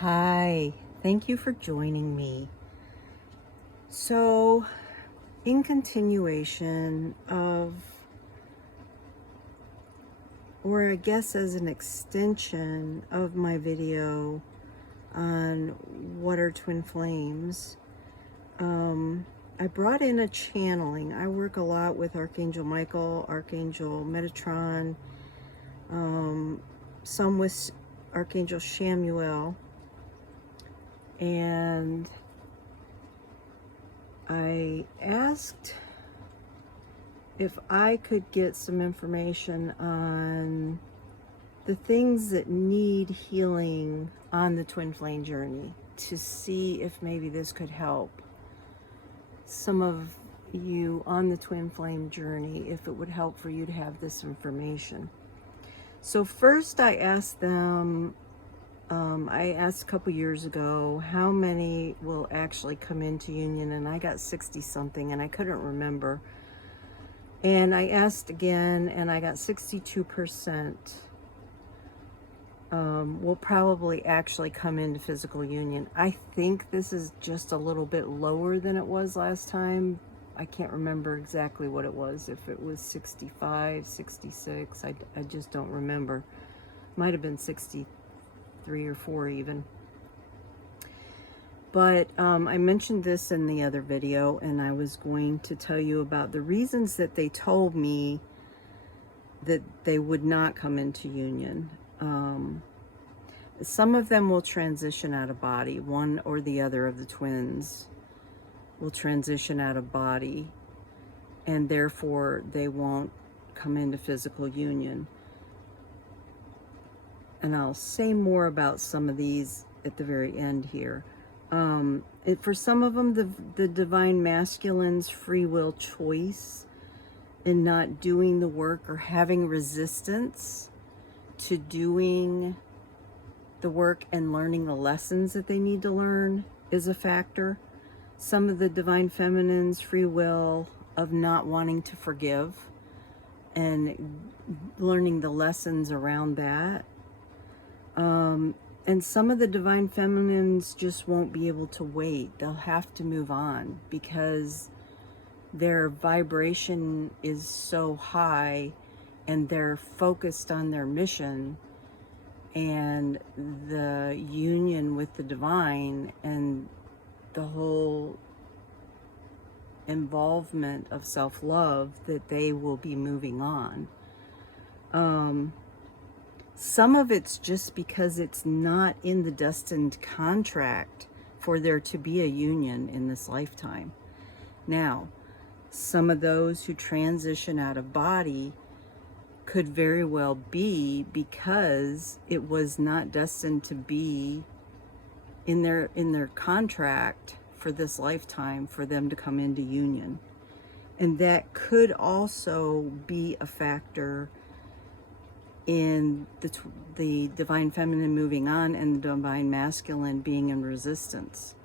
Hi, thank you for joining me. So, in continuation of, or I guess as an extension of my video on what are twin flames, I brought in a channeling. I work a lot with Archangel Michael, Archangel Metatron, some with Archangel Shamuel, and I asked if I could get some information on the things that need healing on the twin flame journey to see if maybe this could help some of you on the twin flame journey, if it would help for you to have this information. So first I asked them, I asked a couple years ago, how many will actually come into union, and I got 60 something and I couldn't remember. And I asked again and I got 62% will probably actually come into physical union. I think this is just a little bit lower than it was last time. I can't remember exactly what it was, if it was 65, 66, I just don't remember. Might have been 63 or 4 even. But I mentioned this in the other video, and I was going to tell you about the reasons that they told me that they would not come into union. Some of them will transition out of body. One or the other of the twins will transition out of body, and therefore they won't come into physical union. And I'll say more about some of these at the very end here. For some of them, the divine masculine's free will choice in not doing the work or having resistance to doing the work and learning the lessons that they need to learn is a factor. Some of the divine feminine's free will of not wanting to forgive and learning the lessons around that. And some of the divine feminines just won't be able to wait. They'll have to move on because their vibration is so high and they're focused on their mission and the union with the divine and the whole involvement of self-love that they will be moving on. Some of it's just because it's not in the destined contract for there to be a union in this lifetime. Now, some of those who transition out of body could very well be because it was not destined to be in their contract for this lifetime for them to come into union. And that could also be a factor in the divine feminine moving on and the divine masculine being in resistance.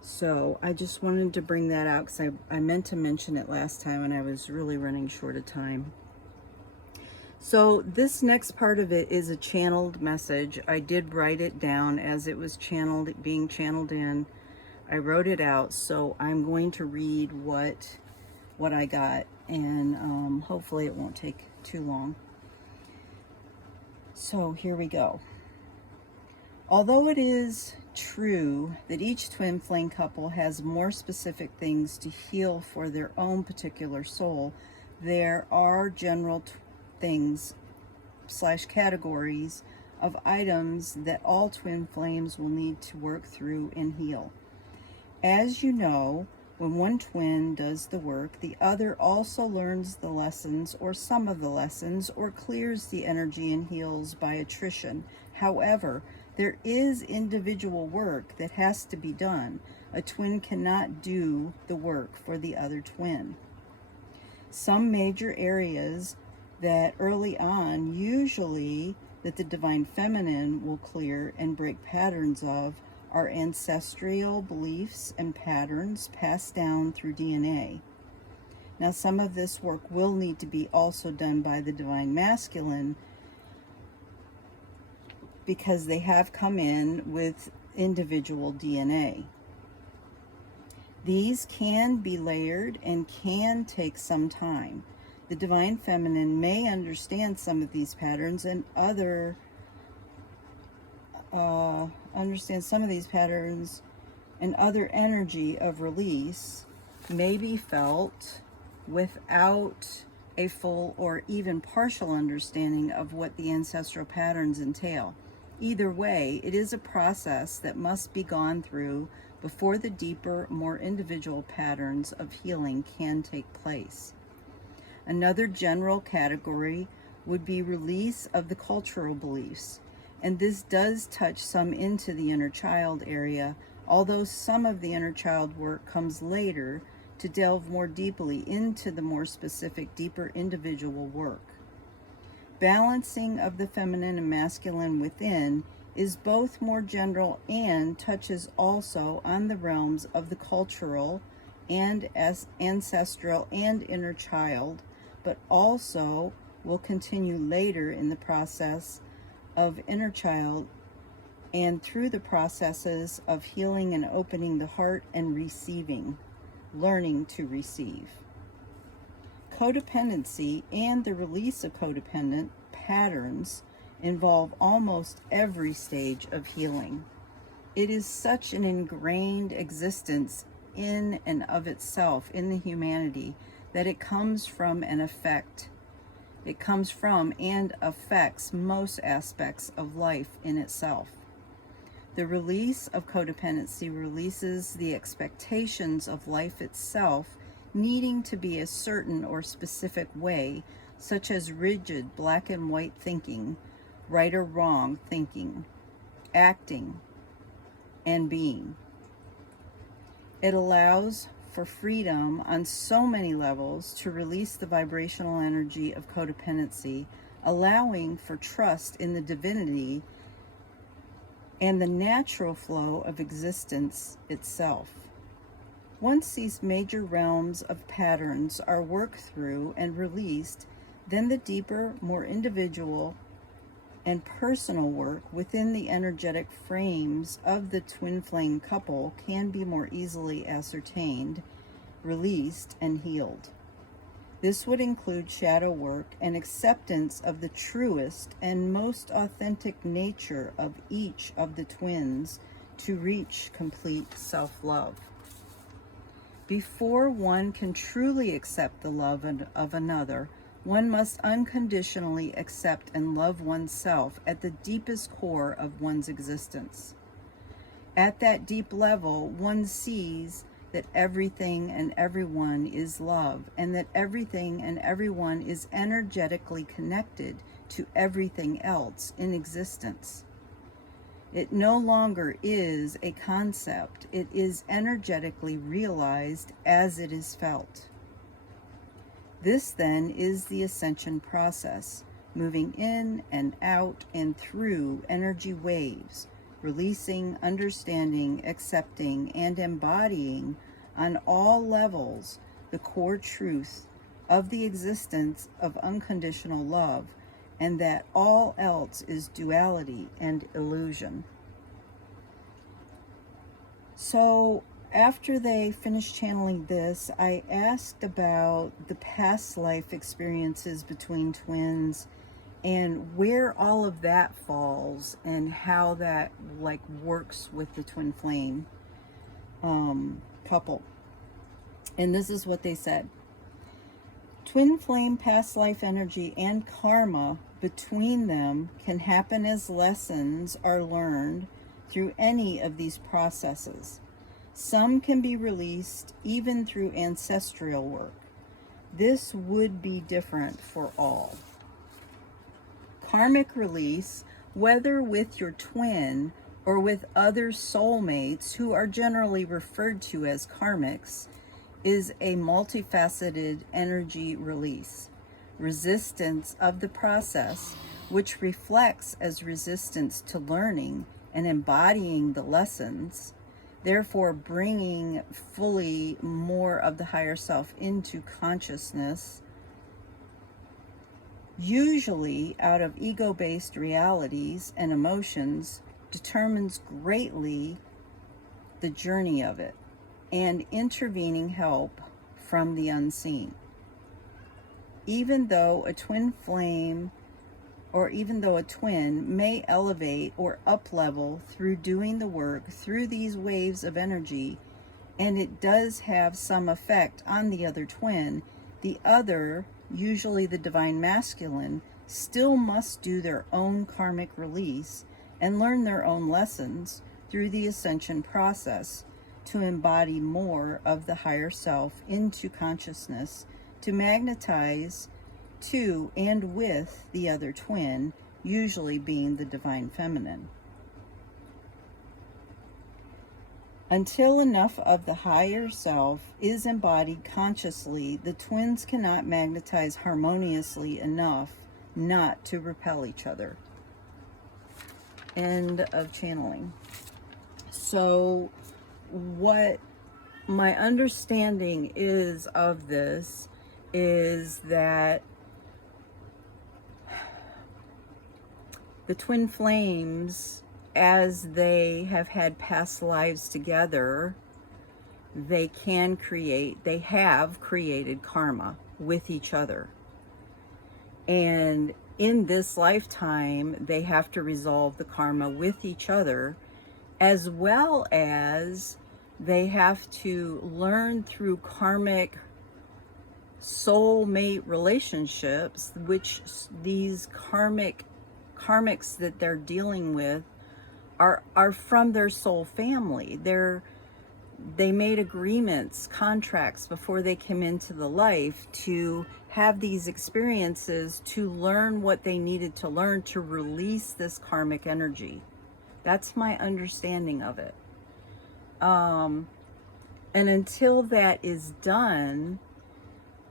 So I just wanted to bring that out because I meant to mention it last time and I was really running short of time. So this next part of it is a channeled message. I did write it down as it was being channeled in. I wrote it out, so I'm going to read what I got, and hopefully it won't take too long. So here we go. Although it is true that each twin flame couple has more specific things to heal for their own particular soul, there are general things / categories of items that all twin flames will need to work through and heal. As you know, when one twin does the work, the other also learns the lessons or some of the lessons or clears the energy and heals by attrition. However, there is individual work that has to be done. A twin cannot do the work for the other twin. Some major areas that early on, usually that the divine feminine will clear and break patterns of, are ancestral beliefs and patterns passed down through DNA. Now, some of this work will need to be also done by the divine masculine because they have come in with individual DNA. These can be layered and can take some time. The Divine Feminine may understand some of these patterns, and other energy of release may be felt without a full or even partial understanding of what the ancestral patterns entail. Either way, it is a process that must be gone through before the deeper, more individual patterns of healing can take place. Another general category would be release of the cultural beliefs, and this does touch some into the inner child area, although some of the inner child work comes later to delve more deeply into the more specific, deeper individual work. Balancing of the feminine and masculine within is both more general and touches also on the realms of the cultural and ancestral and inner child, but also will continue later in the process of inner child and through the processes of healing and opening the heart and receiving, learning to receive. Codependency and the release of codependent patterns involve almost every stage of healing. It is such an ingrained existence in and of itself in the humanity that it comes from and affects most aspects of life in itself. The release of codependency releases the expectations of life itself needing to be a certain or specific way, such as rigid black and white thinking, right or wrong thinking, acting, and being. It allows for freedom on so many levels to release the vibrational energy of codependency, allowing for trust in the divinity and the natural flow of existence itself. Once these major realms of patterns are worked through and released, then the deeper, more individual and personal work within the energetic frames of the twin flame couple can be more easily ascertained, released, and healed. This would include shadow work and acceptance of the truest and most authentic nature of each of the twins to reach complete self-love. Before one can truly accept the love of another, one must unconditionally accept and love oneself at the deepest core of one's existence. At that deep level, one sees that everything and everyone is love, and that everything and everyone is energetically connected to everything else in existence. It no longer is a concept, it is energetically realized as it is felt. This then is the ascension process, moving in and out and through energy waves, releasing, understanding, accepting, and embodying on all levels the core truth of the existence of unconditional love, and that all else is duality and illusion. So after they finished channeling this, I asked about the past life experiences between twins and where all of that falls and how that works with the twin flame couple. And this is what they said. Twin flame past life energy and karma between them can happen as lessons are learned through any of these processes. Some can be released even through ancestral work. This would be different for all. Karmic release, whether with your twin or with other soulmates who are generally referred to as karmics, is a multifaceted energy release. Resistance of the process, which reflects as resistance to learning and embodying the lessons, therefore bringing fully more of the higher self into consciousness. usually out of ego-based realities and emotions, determines greatly the journey of it and intervening help from the unseen. Even though a twin flame, or even though a twin may elevate or up-level through doing the work through these waves of energy, and it does have some effect on the other twin, the other, usually the divine masculine, still must do their own karmic release and learn their own lessons through the ascension process to embody more of the higher self into consciousness, to magnetize to and with the other twin, usually being the divine feminine. Until enough of the higher self is embodied consciously, the twins cannot magnetize harmoniously enough not to repel each other. End of channeling. So what my understanding is of this is that the twin flames, as they have had past lives together, they have created karma with each other. And in this lifetime, they have to resolve the karma with each other, as well as they have to learn through karmic soulmate relationships, which these karmics that they're dealing with are from their soul family. They made agreements, contracts before they came into the life to have these experiences, to learn what they needed to learn to release this karmic energy. That's my understanding of it. And until that is done,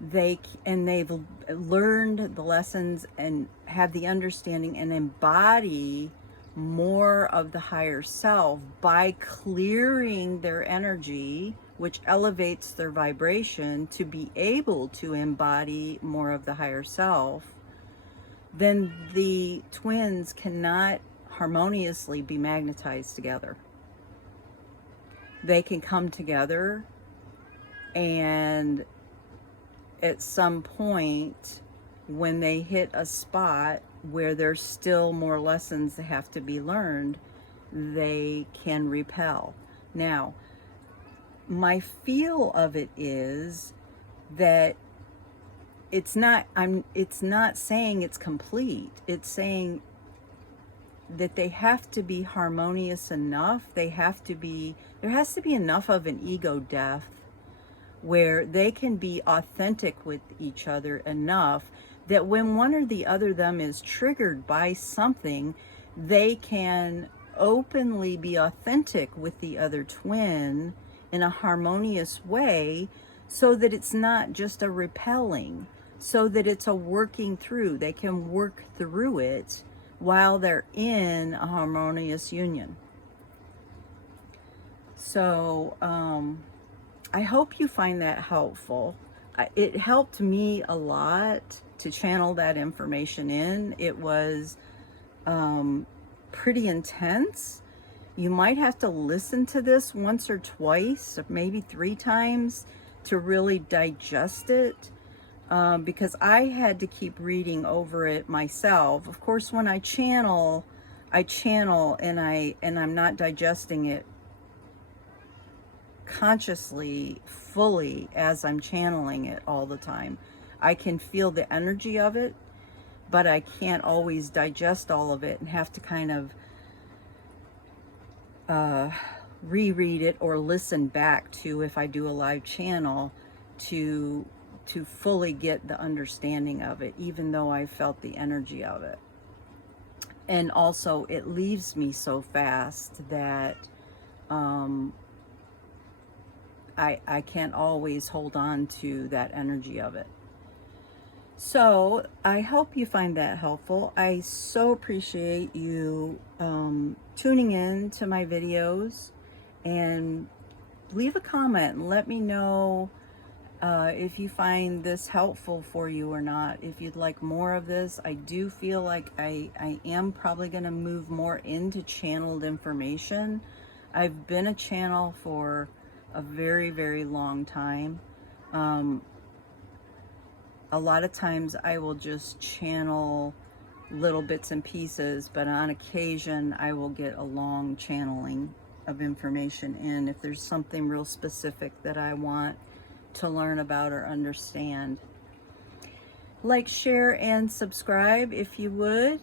they've learned the lessons and have the understanding and embody more of the higher self by clearing their energy, which elevates their vibration to be able to embody more of the higher self, then the twins cannot harmoniously be magnetized together. They can come together, and at some point when they hit a spot where there's still more lessons that have to be learned, they can repel. Now, my feel of it is that it's not saying it's complete. It's saying that they have to be harmonious enough. There has to be enough of an ego death where they can be authentic with each other enough that when one or the other of them is triggered by something, they can openly be authentic with the other twin in a harmonious way, so that it's not just a repelling, so that it's a working through. They can work through it while they're in a harmonious union. So I hope you find that helpful. It helped me a lot to channel that information in. It was pretty intense. You might have to listen to this once or twice, or maybe 3 times, to really digest it, because I had to keep reading over it myself. Of course, when I channel and I'm not digesting it consciously, fully, as I'm channeling it all the time. I can feel the energy of it, but I can't always digest all of it and have to kind of reread it or listen back to, if I do a live channel, to fully get the understanding of it, even though I felt the energy of it. And also, it leaves me so fast that I can't always hold on to that energy of it. So I hope you find that helpful. I so appreciate you tuning in to my videos, and leave a comment and let me know if you find this helpful for you or not. If you'd like more of this, I do feel like I am probably going to move more into channeled information. I've been a channel for a very, very long time. A lot of times I will just channel little bits and pieces, but on occasion I will get a long channeling of information in if there's something real specific that I want to learn about or understand. Like, share, and subscribe if you would.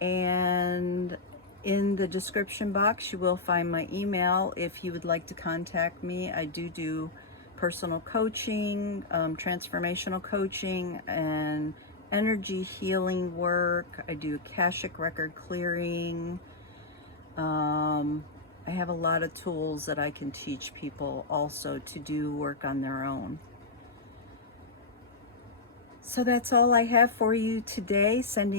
And in the description box you will find my email if you would like to contact me. I do personal coaching, transformational coaching, and energy healing work. I do Akashic record clearing. I have a lot of tools that I can teach people also to do work on their own. So that's all I have for you today. Sending